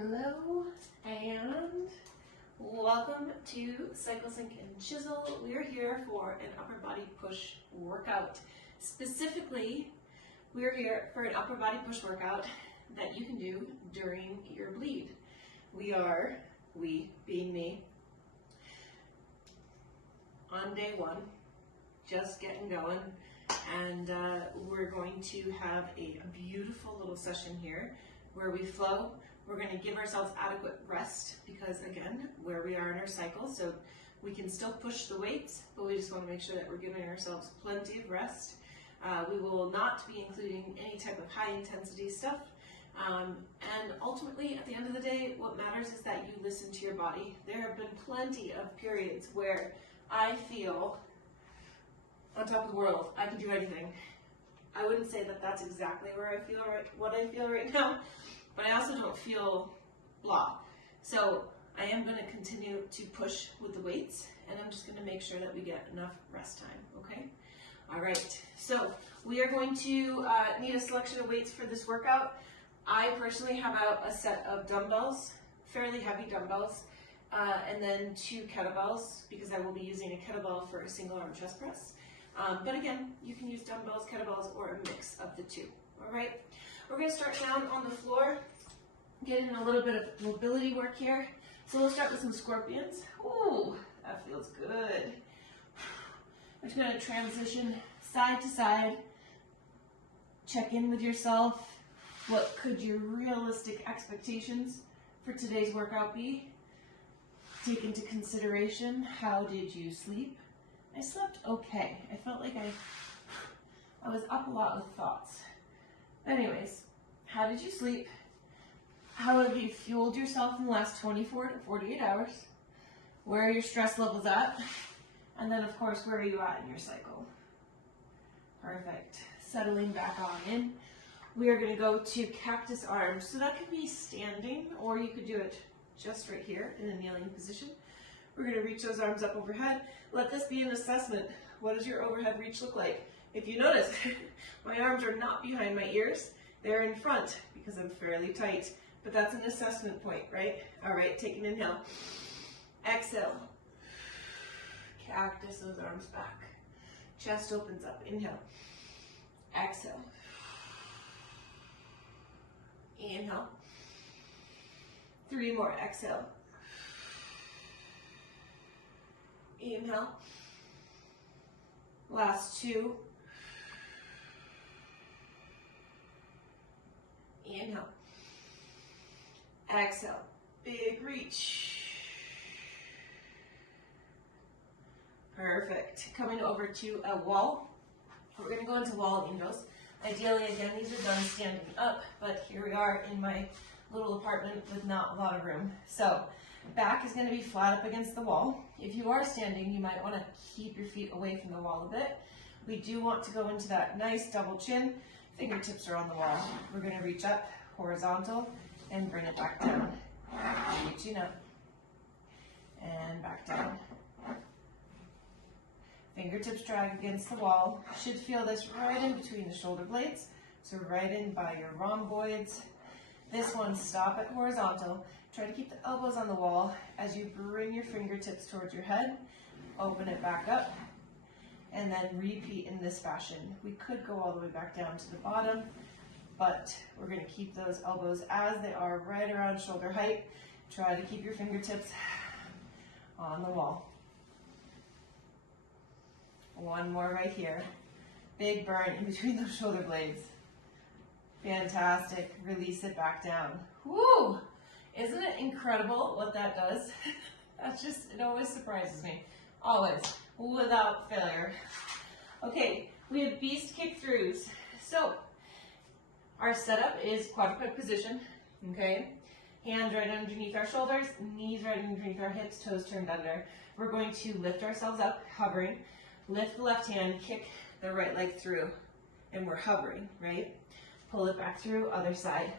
Hello and welcome to Cycle Sync and Chisel. We are here for an upper body push workout. Specifically, we are here for an upper body push workout that you can do during your bleed. We being me, on day one, just getting going, and we're going to have a beautiful little session here where we flow. We're going to give ourselves adequate rest because, again, where we are in our cycle, so we can still push the weights, but we just want to make sure that we're giving ourselves plenty of rest. We will not be including any type of high intensity stuff. And ultimately, at the end of the day, what matters is that you listen to your body. There have been plenty of periods where I feel on top of the world. I can do anything. I wouldn't say that that's exactly where I feel what I feel right now, but I also don't feel blah. So I am going to continue to push with the weights, and I'm just going to make sure that we get enough rest time, okay? All right, so we are going to need a selection of weights for this workout. I personally have out a set of dumbbells, fairly heavy dumbbells, and then 2 kettlebells because I will be using a kettlebell for a single arm chest press. But again, you can use dumbbells, kettlebells, or a mix of the two, all right? We're gonna start down on the floor, getting a little bit of mobility work here. So we'll start with some scorpions. Ooh, that feels good. We're just gonna transition side to side, check in with yourself. What could your realistic expectations for today's workout be? Take into consideration, how did you sleep? I slept okay. I felt like I was up a lot with thoughts. Anyways, how did you sleep? How have you fueled yourself in the last 24 to 48 hours? Where are your stress levels at? And then, of course, where are you at in your cycle? Perfect. Settling back on in. We are going to go to cactus arms. So that could be standing, or you could do it just right here in a kneeling position. We're going to reach those arms up overhead. Let this be an assessment. What does your overhead reach look like? If you notice, my arms are not behind my ears. They're in front because I'm fairly tight. But that's an assessment point, right? All right, take an inhale. Exhale. Cactus those arms back. Chest opens up. Inhale. Exhale. Inhale. 3 more. Exhale. Inhale. Last 2. Inhale. Exhale. Big reach. Perfect. Coming over to a wall. We're going to go into wall angels. Ideally, again, these are done standing up, but here we are in my little apartment with not a lot of room. So back is going to be flat up against the wall. If you are standing, you might want to keep your feet away from the wall a bit. We do want to go into that nice double chin. Fingertips are on the wall. We're going to reach up, horizontal, and bring it back down. Reaching up, and back down. Fingertips drag against the wall. Should feel this right in between the shoulder blades. So right in by your rhomboids. This one, stop at horizontal. Try to keep the elbows on the wall as you bring your fingertips towards your head. Open it back up. And then repeat in this fashion. We could go all the way back down to the bottom, but we're going to keep those elbows as they are right around shoulder height. Try to keep your fingertips on the wall. One more right here. Big burn in between those shoulder blades. Fantastic. Release it back down. Woo! Isn't it incredible what that does? That's just, it always surprises me. Always. Without failure. Okay, we have beast kick throughs. So, our setup is quadruped position, okay? Hands right underneath our shoulders, knees right underneath our hips, toes turned under. We're going to lift ourselves up, hovering. Lift the left hand, kick the right leg through, and we're hovering, right? Pull it back through, other side.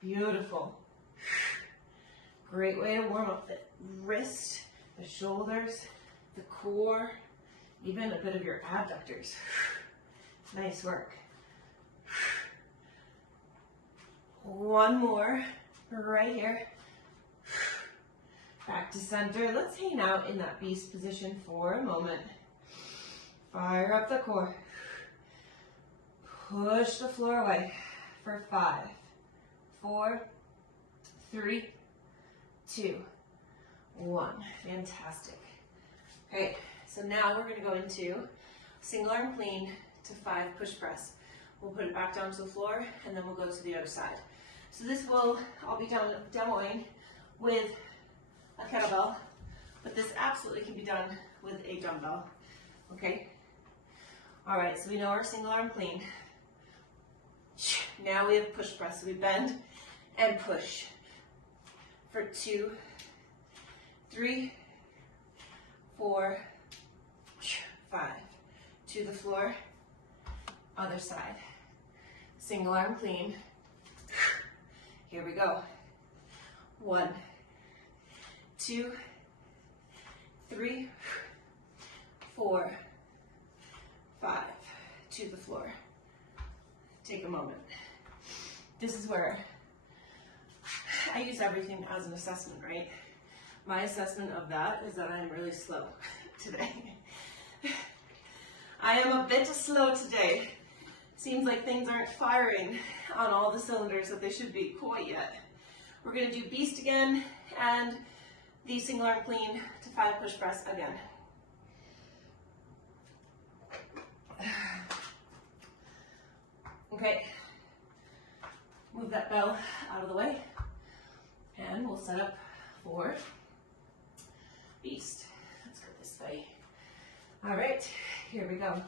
Beautiful. Great way to warm up the wrist, the shoulders, the core, even a bit of your abductors. Nice work. One more right here. Back to center. Let's hang out in that beast position for a moment. Fire up the core. Push the floor away for 5, 4, 3, 2, 1. Fantastic. Okay, so now we're going to go into single arm clean to 5 push press. We'll put it back down to the floor and then we'll go to the other side. So this will, I'll be demoing with a kettlebell, but this absolutely can be done with a dumbbell, okay? All right, so we know our single arm clean. Now we have push press, so we bend and push for 2, 3, 4, 5. To the floor, other side. Single arm clean. Here we go. 1, 2, 3, 4, 5. To the floor. Take a moment. This is where I use everything as an assessment, right? My assessment of that is that I'm really slow today. I am a bit slow today. Seems like things aren't firing on all the cylinders that they should be quite yet. We're going to do beast again and the single arm clean to 5 push press again. Okay, move that bell out of the way and we'll set up for beast. Let's go this way. All right, here we go.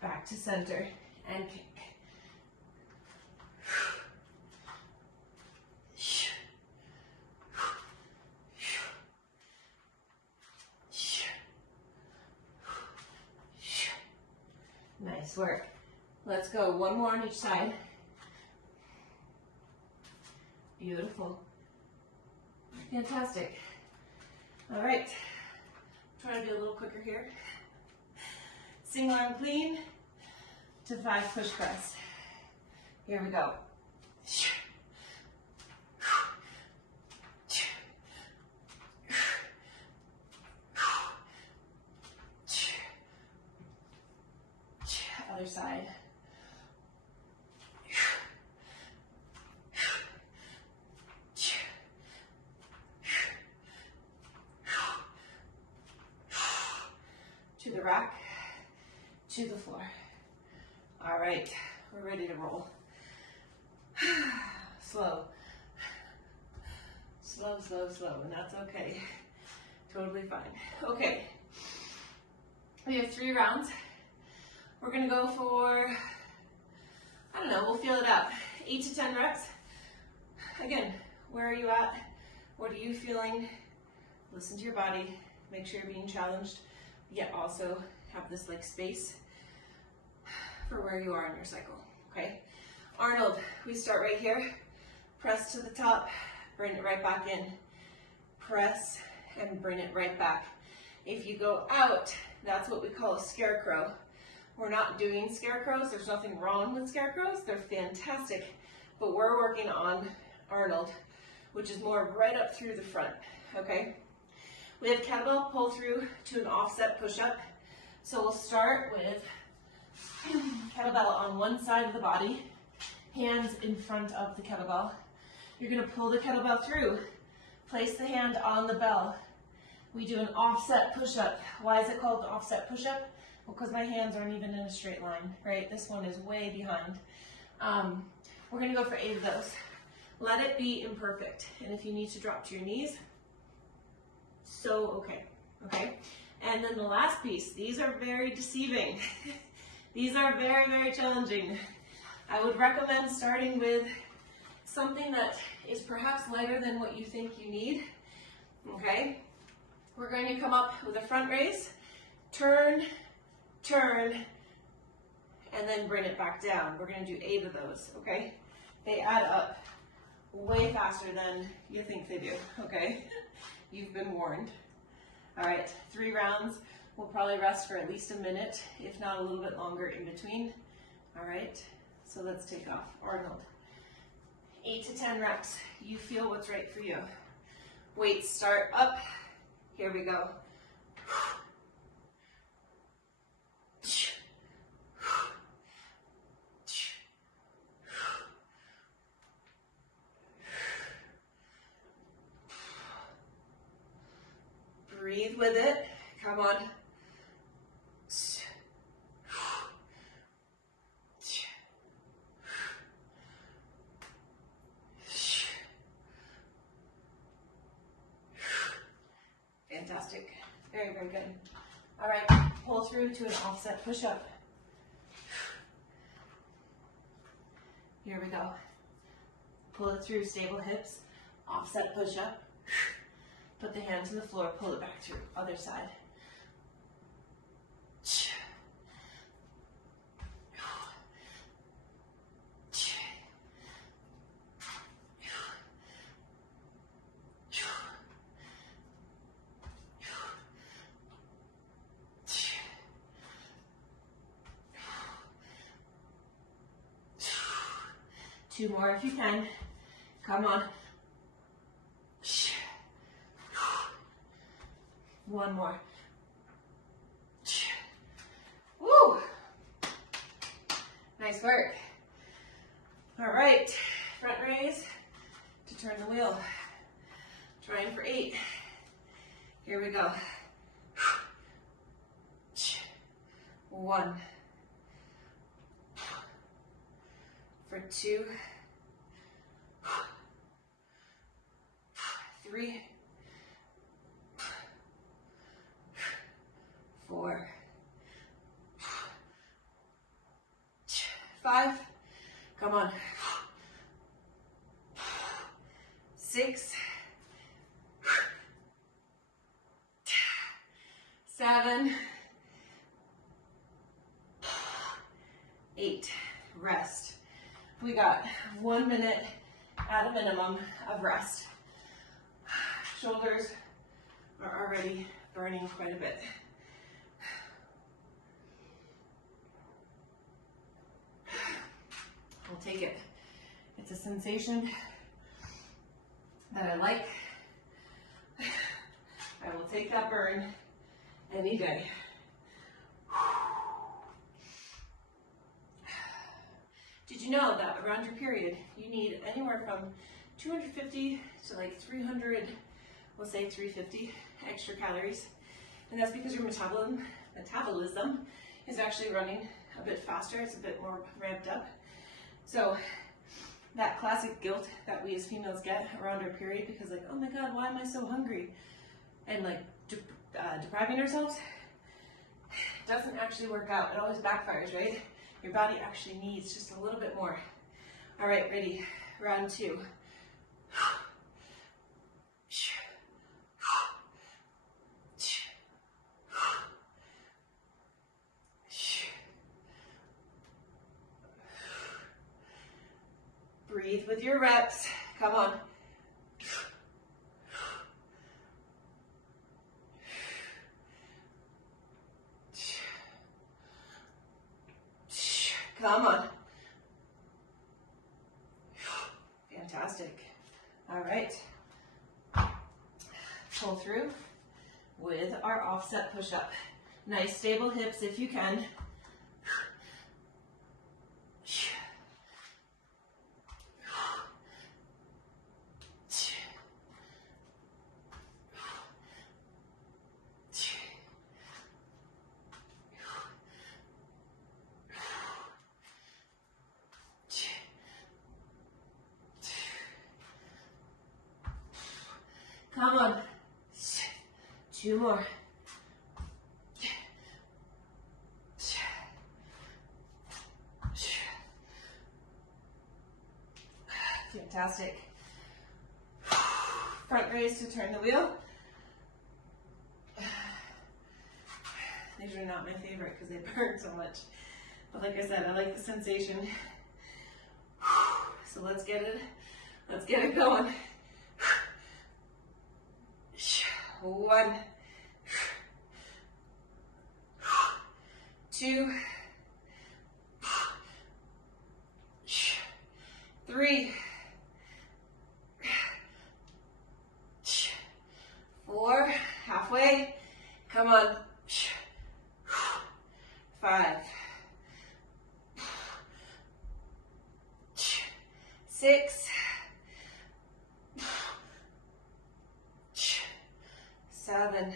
Back to center and kick. Nice work. Let's go one more on each side. Beautiful. Fantastic. All right. Try to be a little quicker here. Single arm clean to 5 push press. Here we go. Other side. To the rack, to the floor. All right, we're ready to roll. Slow. Slow, slow, slow, and that's okay. Totally fine. Okay, we have 3 rounds. We're gonna go for, I don't know, we'll feel it out. 8 to 10 reps. Again, where are you at? What are you feeling? Listen to your body. Make sure you're being challenged, yet also have this like space for where you are in your cycle, okay? Arnold, we start right here. Press to the top, bring it right back in. Press and bring it right back. If you go out, that's what we call a scarecrow. We're not doing scarecrows. There's nothing wrong with scarecrows. They're fantastic. But we're working on Arnold, which is more right up through the front, okay? We have kettlebell pull through to an offset push-up. So we'll start with kettlebell on one side of the body, hands in front of the kettlebell. You're gonna pull the kettlebell through, place the hand on the bell. We do an offset push-up. Why is it called an offset push-up? Because my hands aren't even in a straight line, right? This one is way behind. We're gonna go for 8 of those. Let it be imperfect. And if you need to drop to your knees, so okay, okay? And then the last piece, these are very deceiving. These are very, very challenging. I would recommend starting with something that is perhaps lighter than what you think you need, okay? We're going to come up with a front raise, turn, turn, and then bring it back down. We're going to do 8 of those, okay? They add up way faster than you think they do, okay? You've been warned. All right, 3 rounds. We'll probably rest for at least a minute, if not a little bit longer in between. All right, so let's take off. Arnold. 8 to 10 reps. You feel what's right for you. Weights start up. Here we go. Breathe with it. Come on. Fantastic. Very, very good. All right, pull through to an offset push-up. Here we go. Pull it through, stable hips, offset push-up. Put the hand to the floor, pull it back through, other side. Two more if you can. Come on. One more. Woo! Nice work. All right, front raise to turn the wheel. Trying for 8. Here we go. 1. For 2. 3. 4. 5. Come on. 6. 7. 8. Rest. We got 1 minute at a minimum of rest. Shoulders are already burning quite a bit. We'll take it. It's a sensation that I like. I will take that burn any day. Did you know that around your period, you need anywhere from 250 to like 300, we'll say 350 extra calories. And that's because your metabolism is actually running a bit faster. It's a bit more ramped up. So that classic guilt that we as females get around our period because like, oh my God, why am I so hungry? And like depriving ourselves doesn't actually work out. It always backfires, right? Your body actually needs just a little bit more. All right, ready, round 2. Breathe with your reps. Come on. Come on. Fantastic. All right. Pull through with our offset push-up. Nice stable hips if you can. Come on. 2 more. Fantastic. Front raise to turn the wheel. These are not my favorite because they burn so much. But like I said, I like the sensation. So let's get it going. 1, 2, 3, 6, 7,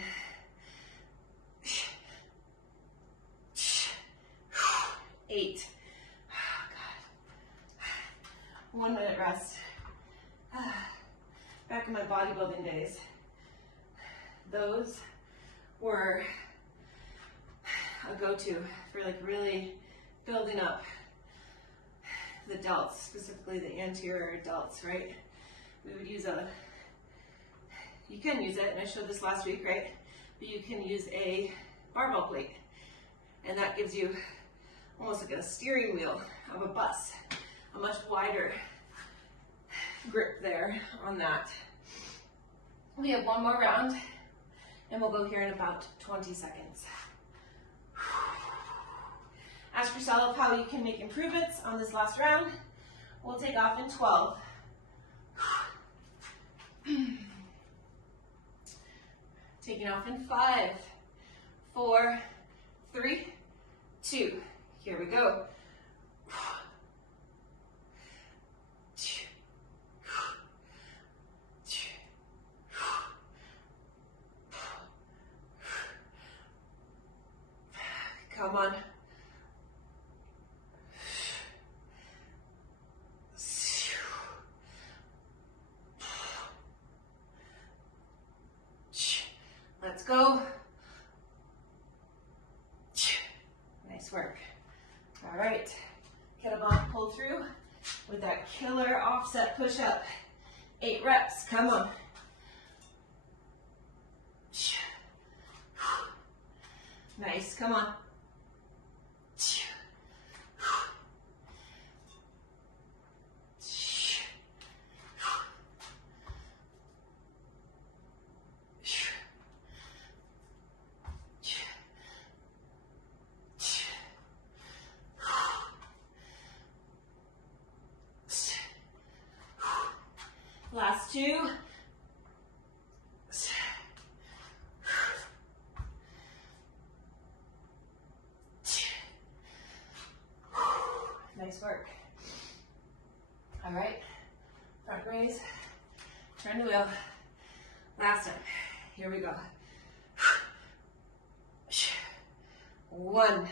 8. Oh, God. 1 minute rest. Back in my bodybuilding days, those were a go-to for like really building up the delts, specifically the anterior delts, right? We would use you can use it, and I showed this last week, right? But you can use a barbell plate, and that gives you almost like a steering wheel of a bus, a much wider grip there on that. We have 1 more round, and we'll go here in about 20 seconds. Ask yourself how you can make improvements on this last round. We'll take off in 12. Taking off in 5, 4, 3, 2. Here we go. Come on. Let's go. Nice work. All right. Kettlebell pull through with that killer offset push up. 8 reps. Come on. Nice. Come on. Last 2. Nice work. All right, front raise, turn the wheel. Last time, here we go. 1,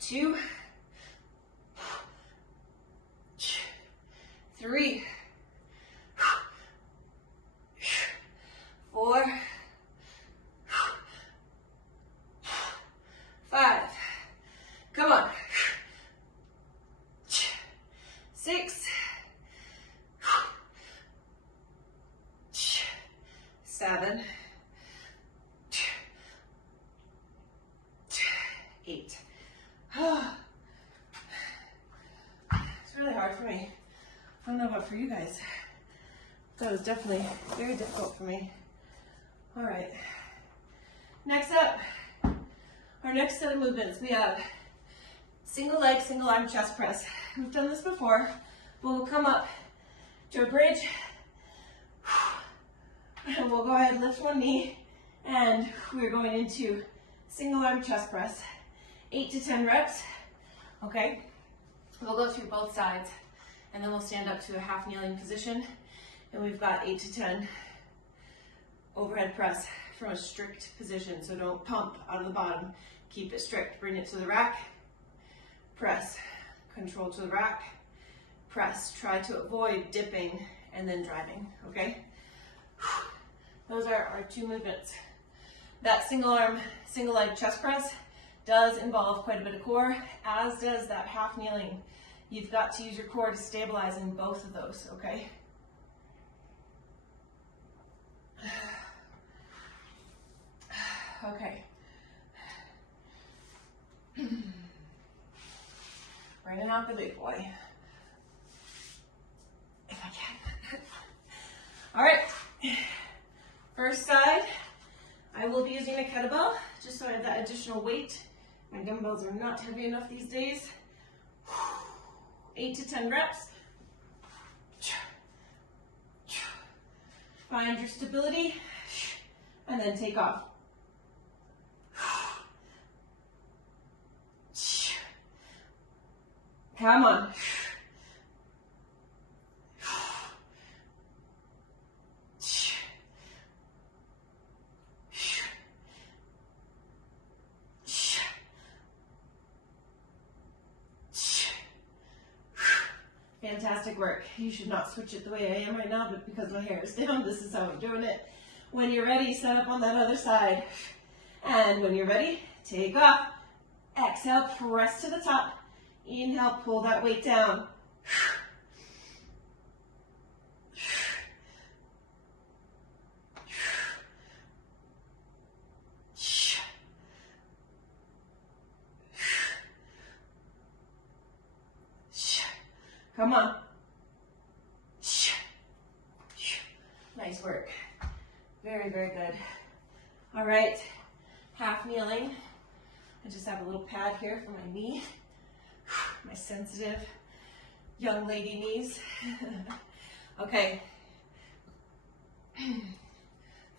2, 3, 4, 5. Come on. 6, 7, 8. It's really hard for me. I don't know about for you guys. That was definitely very difficult for me. All right. Next up, our next set of movements, we have single leg, single arm chest press. We've done this before, but we'll come up to a bridge, and we'll go ahead and lift one knee, and we're going into single arm chest press. 8 to 10 reps, okay? We'll go through both sides, and then we'll stand up to a half kneeling position, and we've got 8 to 10 overhead press from a strict position, so don't pump out of the bottom. Keep it strict. Bring it to the rack, press, control to the rack, press. Try to avoid dipping and then driving, okay? Those are our 2 movements. That single arm, single leg chest press does involve quite a bit of core, as does that half kneeling. You've got to use your core to stabilize in both of those, okay? Okay. Bringing out the big boy. If I can. All right. First side, I will be using a kettlebell, just so I have that additional weight. My dumbbells are not heavy enough these days. 8 to 10 reps. Find your stability, and then take off. Come on. Fantastic work. You should not switch it the way I am right now, but because my hair is down, this is how I'm doing it. When you're ready, stand up on that other side. And when you're ready, take off. Exhale, press to the top. Inhale, pull that weight down. Come on. Nice work. Very, very good. All right, half kneeling. I just have a little pad here for my knee. My sensitive young lady knees. Okay.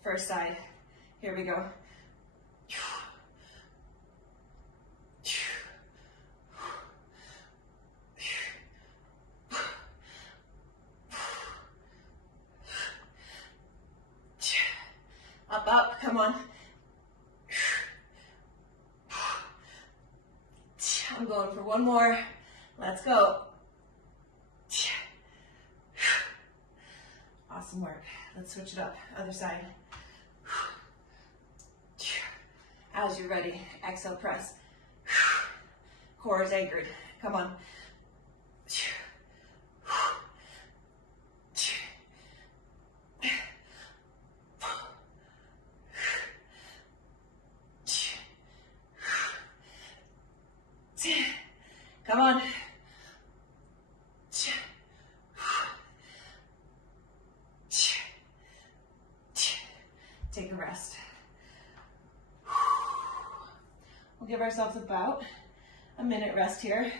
First side. Here we go. Up, up, come on. I'm going for one more. Let's go. Awesome work. Let's switch it up. Other side. As you're ready, exhale, press. Core is anchored. Come on. Come on. Take a rest. We'll give ourselves about a minute rest here.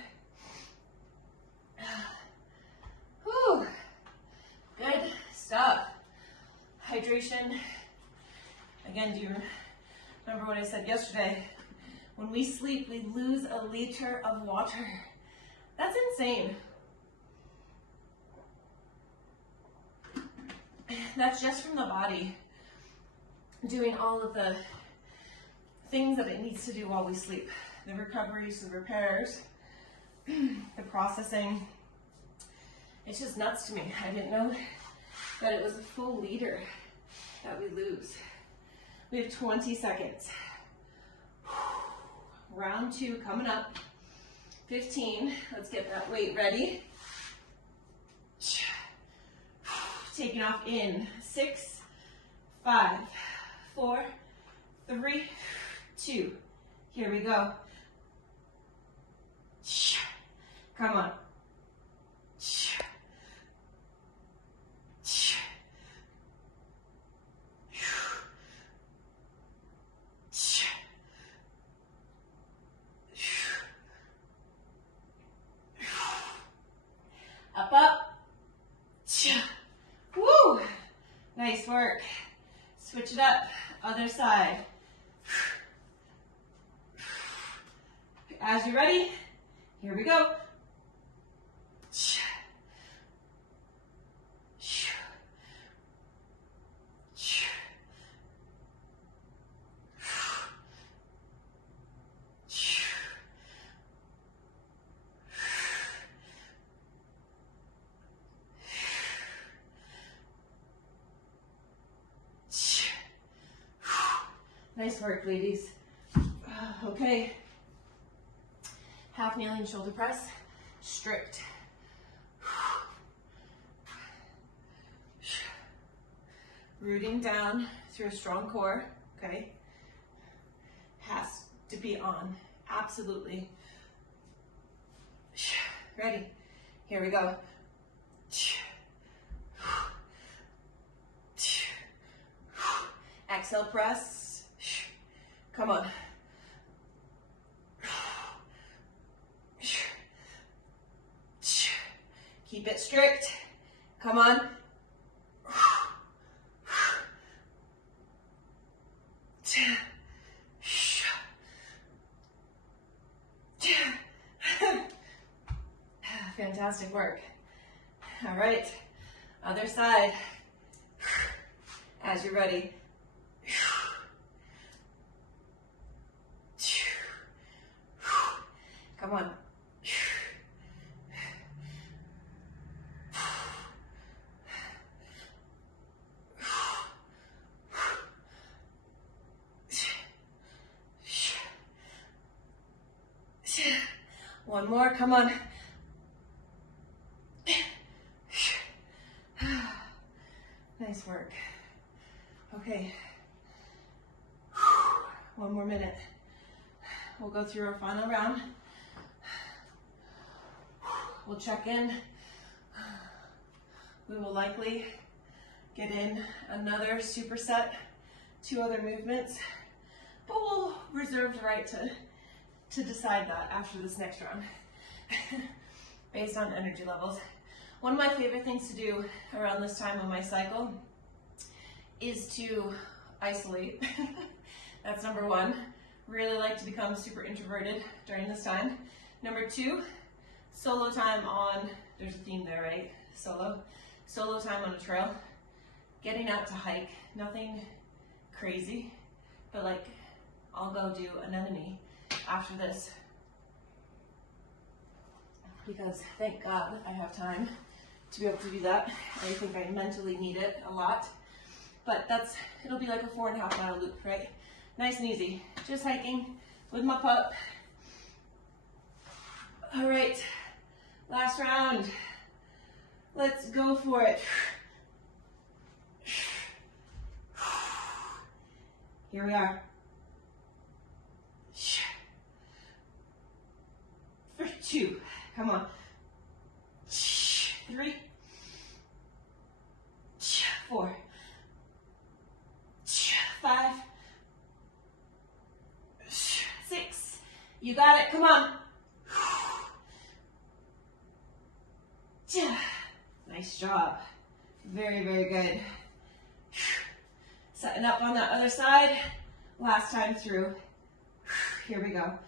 Whew. Good stuff. Hydration. Again, do you remember what I said yesterday? When we sleep, we lose a liter of water. That's insane. That's just from the body doing all of the things that it needs to do while we sleep. The recoveries, the repairs, the processing. It's just nuts to me. I didn't know that it was a full liter that we lose. We have 20 seconds. Round 2 coming up. 15. Let's get that weight ready. Taking off in 6, 5, 4, 3, 2. Here we go. Come on. Up, up. Woo! Nice work. Switch it up. Other side. As you're ready, here we go. Nice work, ladies. Okay. Half kneeling shoulder press, strict. Rooting down through a strong core, okay? Has to be on, absolutely. Ready? Here we go. Exhale, press. Come on. Keep it strict. Come on. Fantastic work. All right, other side. As you're ready. Come on. One more, come on. Nice work. Okay. One more minute. We'll go through our final round. We'll check in. We will likely get in another superset, 2 other movements, but we'll reserve the right to decide that after this next round based on energy levels. One of my favorite things to do around this time of my cycle is to isolate. That's number 1. Really like to become super introverted during this time. Number 2, solo time on, there's a theme there, right? Solo time on a trail. Getting out to hike, nothing crazy, but like I'll go do an anemone after this, because thank God I have time to be able to do that. I think I mentally need it a lot, but it'll be like a 4.5 mile loop, right? Nice and easy, just hiking with my pup. All right, last round. Let's go for it. Here we are. For 2, come on. 3, 4, 5, 6. You got it, come on. Nice job. Very, very good. Setting up on that other side. Last time through. Here we go.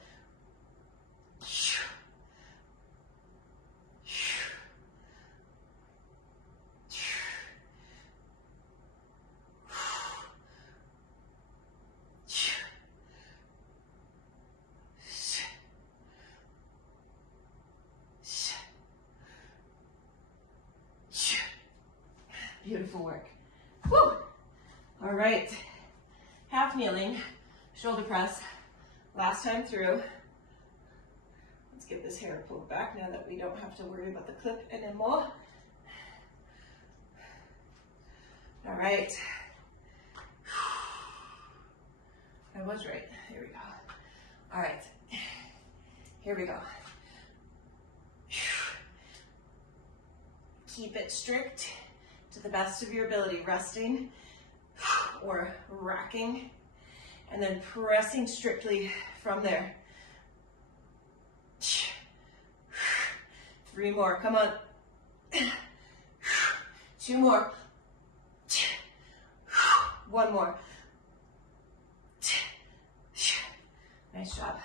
Beautiful work. Woo! All right, half kneeling, shoulder press, last time through. Let's get this hair pulled back now that we don't have to worry about the clip anymore. All right. I was right, here we go. All right, here we go. Keep it strict to the best of your ability, resting or racking, and then pressing strictly from there. 3 more, come on. 2 more. 1 more. Nice job.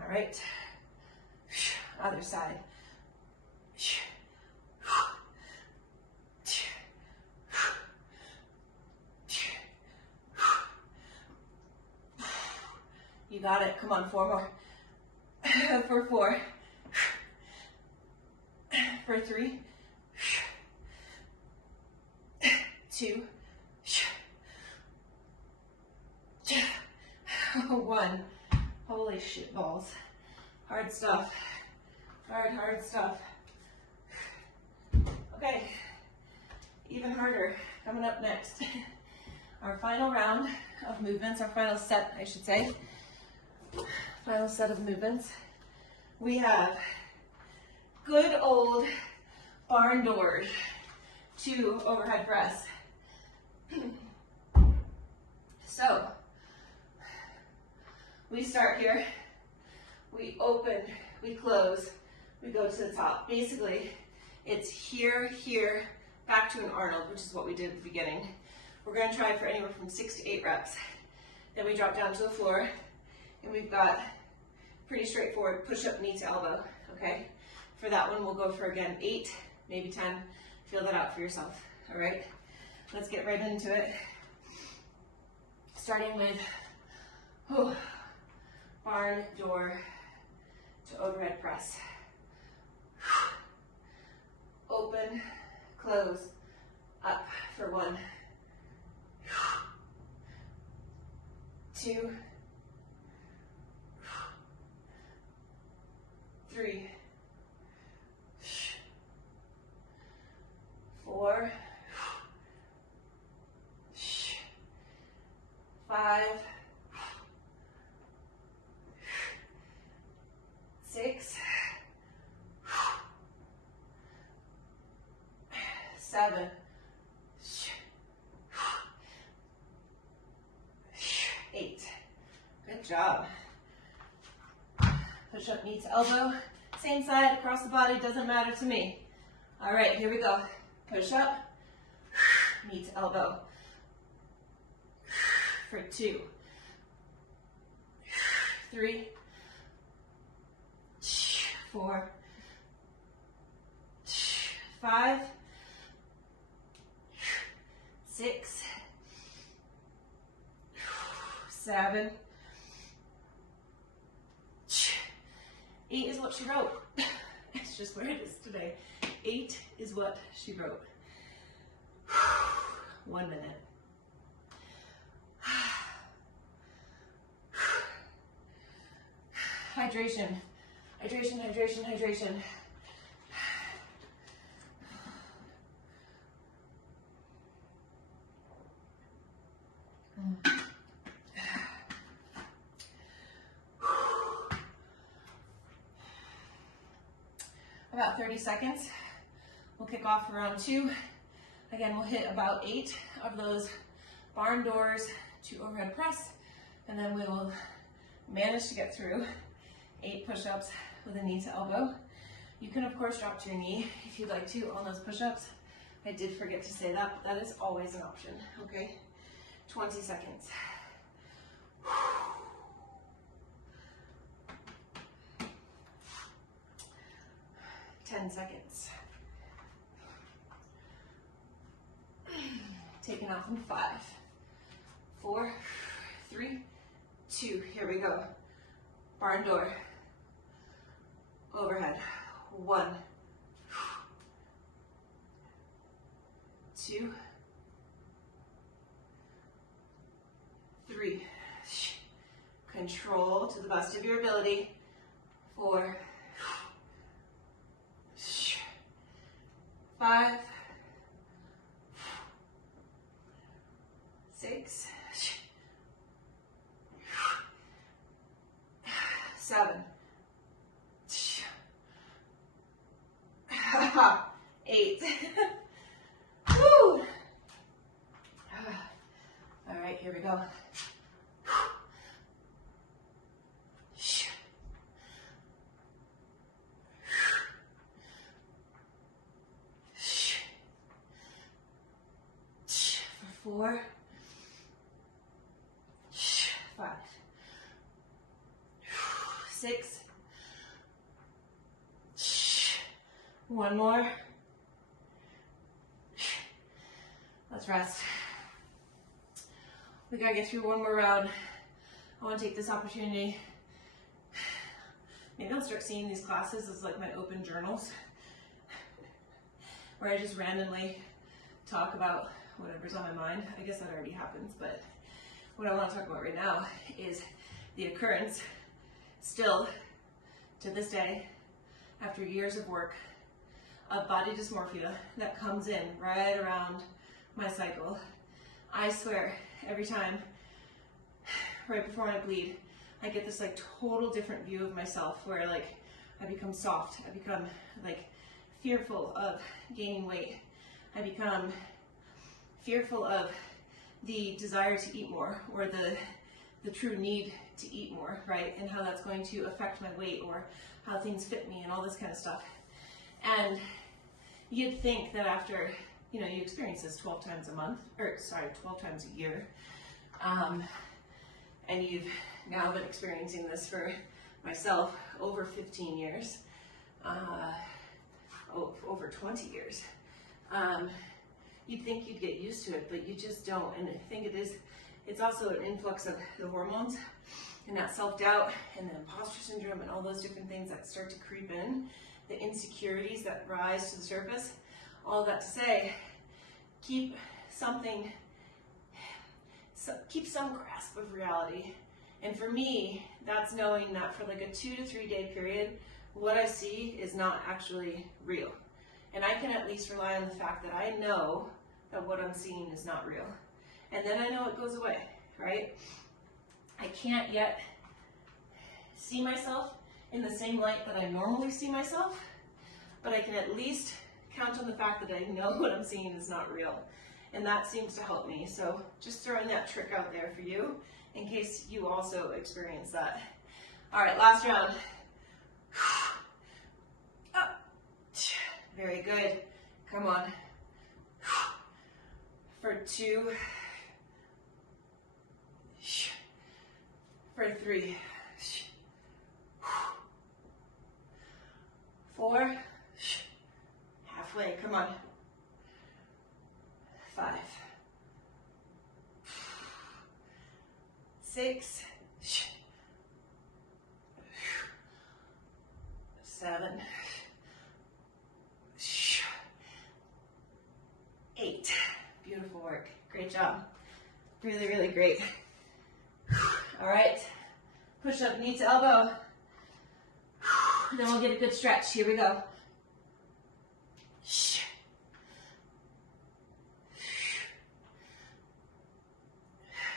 All right, other side. You got it. Come on, 4 more. For 4. For 3. 2. 1. Holy shit balls. Hard stuff. Hard stuff. Okay. Even harder. Coming up next. Our final round of movements, our final set, I should say. Final set of movements. We have good old barn doors, 2 overhead press. So, we start here, we open, we close, we go to the top. Basically, it's here, here, back to an Arnold, which is what we did at the beginning. We're going to try for anywhere from 6 to 8 reps. Then we drop down to the floor, and we've got pretty straightforward push-up knee to elbow, okay? For that one, we'll go for, again, 8, maybe 10. Feel that out for yourself, all right? Let's get right into it. Starting with barn door to overhead press. Open, close, up for 1, 2, 3, 4, 5, 6, 7, 8. Good job. Push up knee to elbow. Same side, across the body, doesn't matter to me. All right, here we go. Push up, knee to elbow. For 2, 3, 4, 5, 6, 7, 8 is what she wrote. It's just where it is today. 8 is what she wrote. 1 minute. Hydration, hydration, hydration, hydration. About 30 seconds. We'll kick off for round 2. Again, we'll hit about 8 of those barn doors to overhead press, and then we will manage to get through 8 push-ups with a knee to elbow. You can, of course, drop to your knee if you'd like to on those push-ups. I did forget to say that, but that is always an option, okay? 20 seconds. 10 seconds. Taking off in 5, 4, 3, 2. Here we go. Barn door. Overhead. 1, 2, 3. Control to the best of your ability. 4, 5, 6, 7, 8. Woo! All right, here we go. 4, 5, 6. 1 more. Let's rest. We gotta get through 1 more round. I want to take this opportunity. Maybe I'll start seeing these classes as like my open journals, where I just randomly talk about whatever's on my mind. I guess that already happens, but what I want to talk about right now is the occurrence, still to this day, after years of work, of body dysmorphia that comes in right around my cycle. I swear, every time, right before I bleed, I get this like total different view of myself where like I become soft, I become like fearful of gaining weight, I become fearful of the desire to eat more, or the true need to eat more, right? And how that's going to affect my weight, or how things fit me, and all this kind of stuff. And you'd think that after, you experience this 12 times a month, 12 times a year, and you've now been experiencing this for myself over 15 years, over 20 years. You'd think you'd get used to it, but you just don't. And I think it's also an influx of the hormones and that self-doubt and the imposter syndrome and all those different things that start to creep in, the insecurities that rise to the surface. All that to say, keep some grasp of reality. And for me, that's knowing that for like a 2 to 3 day period, what I see is not actually real. And I can at least rely on the fact that I know that what I'm seeing is not real. And then I know it goes away, right? I can't yet see myself in the same light that I normally see myself, but I can at least count on the fact that I know what I'm seeing is not real. And that seems to help me. So just throwing that trick out there for you in case you also experience that. All right, last round. Up. Very good. Come on. For 2. For 3. 4. Halfway. Come on. 5. 6. 7. 8. Beautiful work. Great job. Really, really great. All right. Push up knee to elbow. Then we'll get a good stretch. Here we go.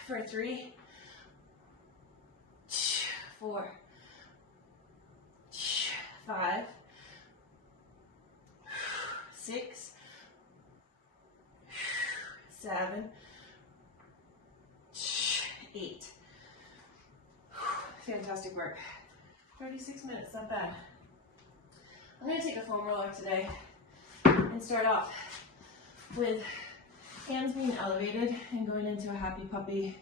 For 3, 4, 5, 6, 7, 8. Fantastic work. 36 minutes, not bad. I'm going to take a foam roller today and start off with hands being elevated and going into a happy puppy.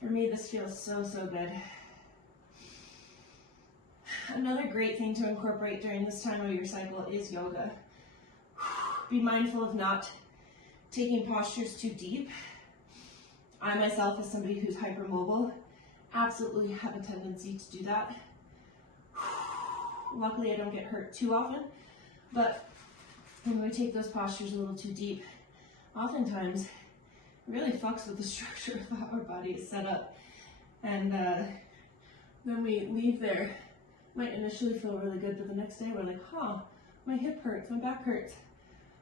For me, this feels so, so good. Another great thing to incorporate during this time of your cycle is yoga. Be mindful of not taking postures too deep. I myself, as somebody who's hypermobile, absolutely have a tendency to do that. Luckily, I don't get hurt too often, but when we take those postures a little too deep, oftentimes it really fucks with the structure of how our body is set up. And when we leave there, it might initially feel really good, but the next day we're like, huh, my hip hurts, my back hurts.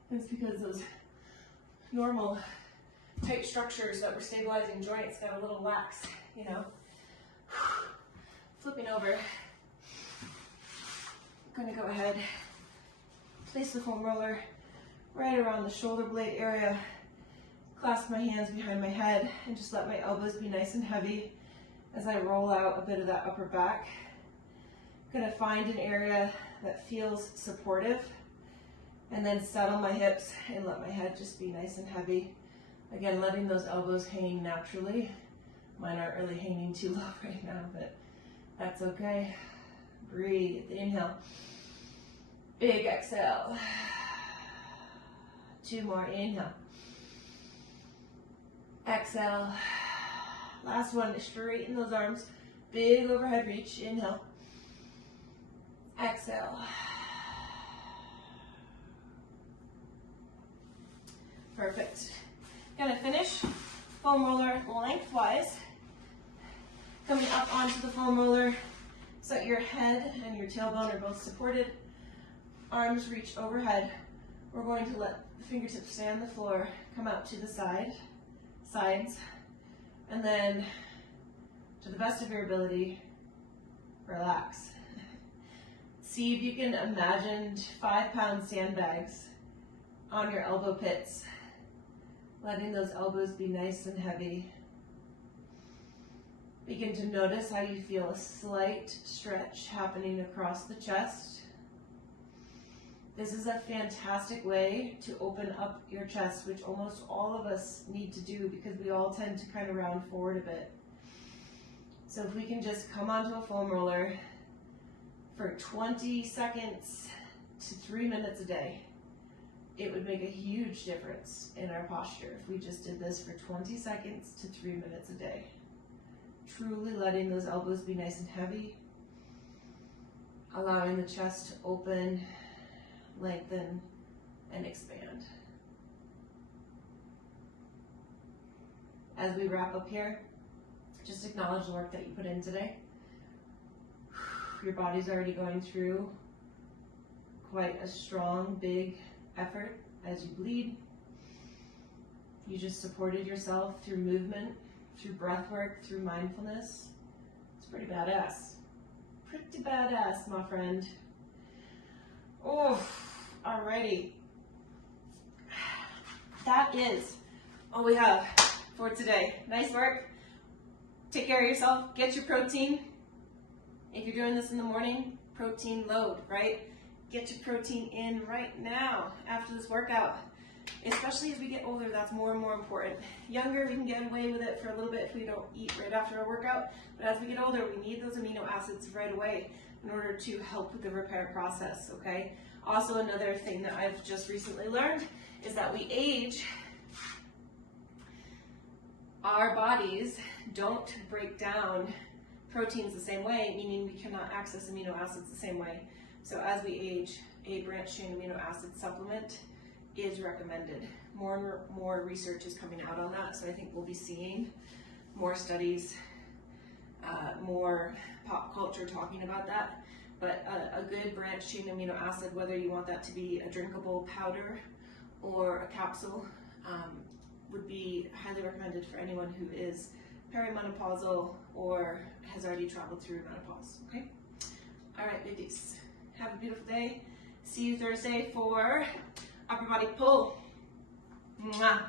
And it's because those normal tight structures that were stabilizing joints got a little lax, you know. Flipping over. I'm gonna go ahead, place the foam roller right around the shoulder blade area, clasp my hands behind my head, and just let my elbows be nice and heavy as I roll out a bit of that upper back. I'm gonna find an area that feels supportive, and then settle my hips and let my head just be nice and heavy. Again, letting those elbows hang naturally. Mine aren't really hanging too low right now, but that's okay. Breathe, inhale. Big exhale. 2 more, inhale. Exhale. Last one, straighten those arms. Big overhead reach, inhale. Exhale. Perfect. Gonna finish foam roller lengthwise. Coming up onto the foam roller so that your head and your tailbone are both supported. Arms reach overhead. We're going to let the fingertips stay on the floor, come out to the sides, and then to the best of your ability, relax. See if you can imagine 5-pound sandbags on your elbow pits, letting those elbows be nice and heavy. Begin to notice how you feel a slight stretch happening across the chest. This is a fantastic way to open up your chest, which almost all of us need to do because we all tend to kind of round forward a bit. So if we can just come onto a foam roller, for 20 seconds to 3 minutes a day. It would make a huge difference in our posture if we just did this for 20 seconds to 3 minutes a day. Truly letting those elbows be nice and heavy, allowing the chest to open, lengthen, and expand. As we wrap up here, just acknowledge the work that you put in today. Your body's already going through quite a strong, big effort as you bleed. You just supported yourself through movement, through breath work, through mindfulness. It's pretty badass. Pretty badass, my friend. Oh, alrighty. That is all we have for today. Nice work. Take care of yourself. Get your protein. If you're doing this in the morning, protein load, right? Get your protein in right now after this workout. Especially as we get older, that's more and more important. Younger, we can get away with it for a little bit if we don't eat right after our workout. But as we get older, we need those amino acids right away in order to help with the repair process, okay? Also, another thing that I've just recently learned is that we age. Our bodies don't break down proteins the same way, meaning we cannot access amino acids the same way. So as we age, a branched chain amino acid supplement is recommended. More and more research is coming out on that, so I think we'll be seeing more studies, more pop culture talking about that. But a good branched chain amino acid, whether you want that to be a drinkable powder or a capsule, would be highly recommended for anyone who is perimenopausal or has already traveled through menopause, okay? All right, ladies, have a beautiful day. See you Thursday for upper body pull. Mwah.